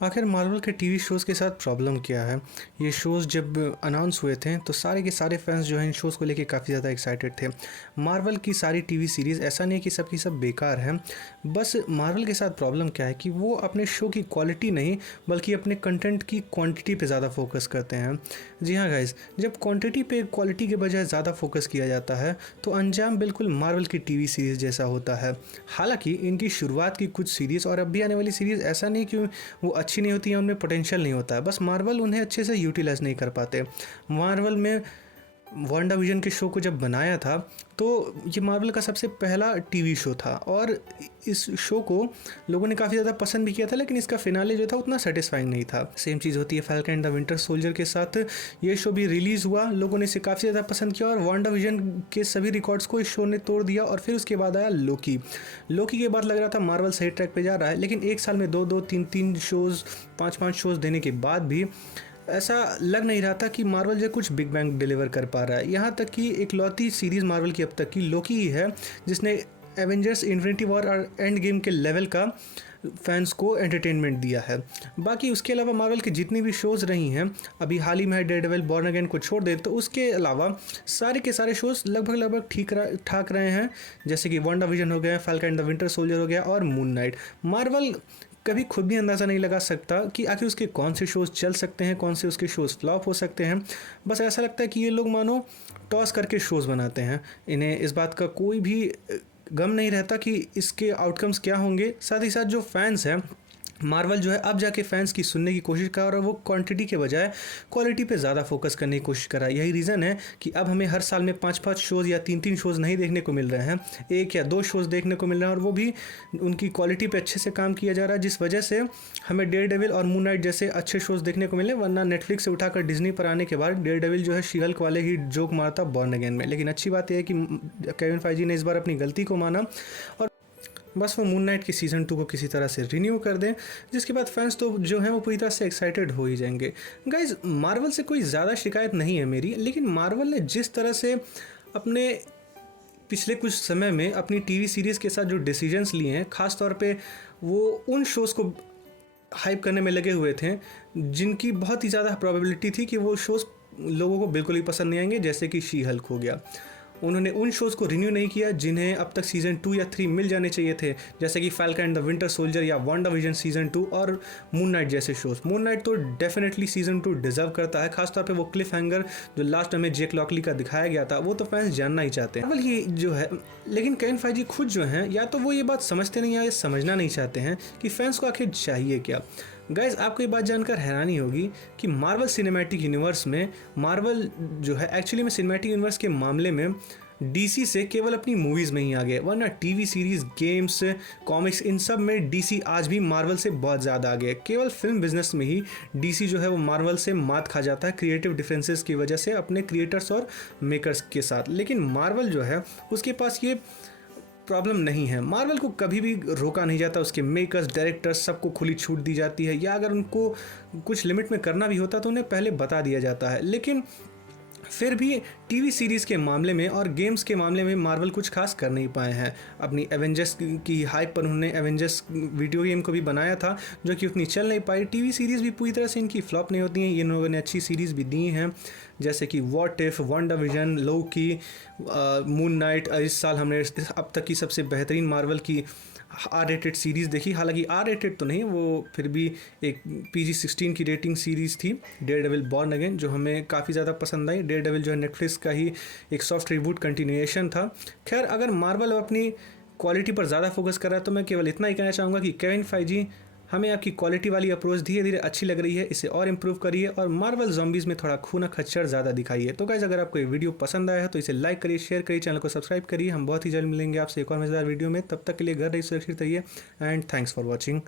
आखिर मार्वल के TV shows के साथ प्रॉब्लम क्या है? ये शोज़ जब अनाउंस हुए थे तो सारे के सारे फैंस जो हैं इन शोज़ को लेके काफ़ी ज़्यादा एक्साइटेड थे। मार्वल की सारी टीवी सीरीज़ ऐसा नहीं है कि सब की सब बेकार हैं। बस मार्वल के साथ प्रॉब्लम क्या है कि वो अपने शो की क्वालिटी नहीं बल्कि अपने कंटेंट की क्वांटिटी पे ज़्यादा फोकस करते हैं। जी हाँ गाइज़, जब क्वांटिटी पे क्वालिटी के बजाय ज़्यादा फोकस किया जाता है तो अंजाम बिल्कुल मार्वल की टीवी सीरीज़ जैसा होता है। हालाँकि इनकी शुरुआत की कुछ सीरीज़ और अब भी आने वाली सीरीज़ ऐसा नहीं कि वो अच्छी नहीं होती है, उनमें पोटेंशियल नहीं होता है, बस मार्वल उन्हें अच्छे से यूटिलाइज़ नहीं कर पाते। मार्वल में वांडा विजन के शो को जब बनाया था तो ये मार्वल का सबसे पहला टीवी शो था और इस शो को लोगों ने काफ़ी ज़्यादा पसंद भी किया था, लेकिन इसका फिनाले जो था उतना सेटिस्फाइंग नहीं था। सेम चीज़ होती है falcon and the winter soldier के साथ। ये शो भी रिलीज़ हुआ, लोगों ने इसे काफ़ी ज़्यादा पसंद किया और वांडा विजन के सभी रिकॉर्ड्स को इस शो ने तोड़ दिया। और फिर उसके बाद आया लोकी। लोकी के बाद लग रहा था मार्वल सही ट्रैक पे जा रहा है, लेकिन एक साल में दो दो तीन तीन शोज़, पाँच पाँच शोज़ देने के बाद भी ऐसा लग नहीं रहा था कि मार्वल जो कुछ बिग बैंग डिलीवर कर पा रहा है। यहाँ तक कि इकलौती सीरीज़ मार्वल की अब तक की लोकी ही है जिसने एवेंजर्स इन्फिनिटी वॉर और एंड गेम के लेवल का फैंस को एंटरटेनमेंट दिया है। बाकी उसके अलावा मार्वल की जितनी भी शोज़ रही हैं, अभी हाल ही में डेयरडेविल बॉर्न अगेन को छोड़ दे तो उसके अलावा सारे के सारे शोज़ लगभग ठीक ठाक रहे हैं। जैसे कि वांडा विजन हो गया, falcon and the winter soldier हो गया और मून नाइट। मार्वल कभी खुद भी अंदाज़ा नहीं लगा सकता कि आखिर उसके कौन से शोज़ चल सकते हैं, कौन से उसके शोज़ फ्लॉप हो सकते हैं। बस ऐसा लगता है कि ये लोग मानो टॉस करके शोज़ बनाते हैं। इन्हें इस बात का कोई भी गम नहीं रहता कि इसके आउटकम्स क्या होंगे। साथ ही साथ जो फैंस हैं, मार्वल जो है अब जाके फैंस की सुनने की कोशिश कर रहा है और वो क्वांटिटी के बजाय क्वालिटी पे ज़्यादा फोकस करने की कोशिश कर रहा है। यही रीज़न है कि अब हमें हर साल में पाँच पाँच शोज़ या तीन तीन शोज़ नहीं देखने को मिल रहे हैं, एक या दो शोज़ देखने को मिल रहे हैं और वो भी उनकी क्वालिटी पे अच्छे से काम किया जा रहा है, जिस वजह से हमें डेयरडेविल और मून नाइट जैसे अच्छे शोज़ देखने को मिले। वरना नेटफ्लिक्स से उठाकर डिज्नी पर आने के बाद डेयरडेविल जो है शी हल्क वाले ही जोक मारता बॉर्न अगेन में। लेकिन अच्छी बात यह है कि केविन फाइजी ने इस बार अपनी गलती को माना और बस वो मून नाइट की सीज़न 2 को किसी तरह से रिन्यू कर दें, जिसके बाद फैंस तो जो हैं वो पूरी तरह से एक्साइटेड हो ही जाएंगे। गाइज, मार्वल से कोई ज़्यादा शिकायत नहीं है मेरी, लेकिन मार्वल ने जिस तरह से अपने पिछले कुछ समय में अपनी टीवी सीरीज़ के साथ जो डिसीजंस लिए हैं, ख़ास तौर पे वो उन शोज़ को हाइप करने में लगे हुए थे जिनकी बहुत ही ज़्यादा प्रोबेबिलिटी थी कि वो शोज़ लोगों को बिल्कुल ही पसंद नहीं आएंगे, जैसे कि शी हल्क हो गया। उन्होंने उन शोज़ को रिन्यू नहीं किया जिन्हें अब तक सीज़न 2 या 3 मिल जाने चाहिए थे, जैसे कि falcon and the winter soldier या वांडा विजन सीज़न 2 और मून नाइट जैसे शोज़। मून नाइट तो डेफिनेटली सीज़न 2 डिजर्व करता है, खासतौर पे वो क्लिफ हैंगर जो लास्ट में जेक लॉकली का दिखाया गया था, वो तो फैंस जानना ही चाहते हैं। ये जो है, लेकिन केविन फाइजी खुद जो हैं या तो वो ये बात समझते नहीं या समझना नहीं चाहते हैं कि फैंस को आखिर चाहिए क्या। गाइज, आपको ये बात जानकर हैरानी होगी कि मार्वल सिनेमैटिक यूनिवर्स में मार्वल जो है एक्चुअली में सिनेमैटिक यूनिवर्स के मामले में डीसी से केवल अपनी मूवीज़ में ही आगे, वरना टीवी सीरीज़, गेम्स, कॉमिक्स, इन सब में डीसी आज भी मार्वल से बहुत ज़्यादा आगे है। केवल फिल्म बिजनेस में ही डीसी जो है वो मार्वल से मात खा जाता है क्रिएटिव डिफरेंसेस की वजह से अपने क्रिएटर्स और मेकर्स के साथ। लेकिन मार्वल जो है उसके पास ये प्रॉब्लम नहीं है। मार्वल को कभी भी रोका नहीं जाता, उसके मेकर्स, डायरेक्टर्स सबको खुली छूट दी जाती है, या अगर उनको कुछ लिमिट में करना भी होता तो उन्हें पहले बता दिया जाता है। लेकिन फिर भी टीवी सीरीज़ के मामले में और गेम्स के मामले में मार्वल कुछ खास कर नहीं पाए हैं। अपनी एवेंजर्स की हाइप पर उन्होंने एवेंजर्स वीडियो गेम को भी बनाया था जो कि उतनी चल नहीं पाई। टीवी सीरीज़ भी पूरी तरह से इनकी फ्लॉप नहीं होती हैं। इन लोगों ने अच्छी सीरीज़ भी दी हैं, जैसे कि what if, Wanda vision, Loki, moon night. इस साल हमने अब तक की सबसे बेहतरीन मार्वल की R-रेटेड सीरीज़ देखी, हालांकि R-रेटेड तो नहीं, वो फिर भी एक PG-16 की रेटिंग सीरीज़ थी, डेयरडेविल बॉर्न अगेन, जो हमें काफ़ी ज़्यादा पसंद आई। डेयरडेविल जो है नेटफ्लिक्स का ही एक सॉफ्ट रिबूट कंटिन्यूएशन था। खैर, अगर मार्वल अपनी क्वालिटी पर ज़्यादा फोकस कर रहा है तो मैं केवल इतना ही कहना चाहूँगा कि केविन फाइजी, हमें आपकी क्वालिटी वाली अप्रोच धीरे धीरे अच्छी लग रही है, इसे और इम्प्रूव करिए और मार्वल ज़ॉम्बीज़ में थोड़ा खूना खच्चर ज़्यादा दिखाइए। तो गाइस, अगर आपको ये वीडियो पसंद आया है तो इसे लाइक करिए, शेयर करिए, चैनल को सब्सक्राइब करिए। हम बहुत ही जल्द मिलेंगे आपसे एक और मज़ेदार वीडियो में। तब तक के लिए घर रहिए, सुरक्षित रहिए एंड थैंक्स फॉर वॉचिंग।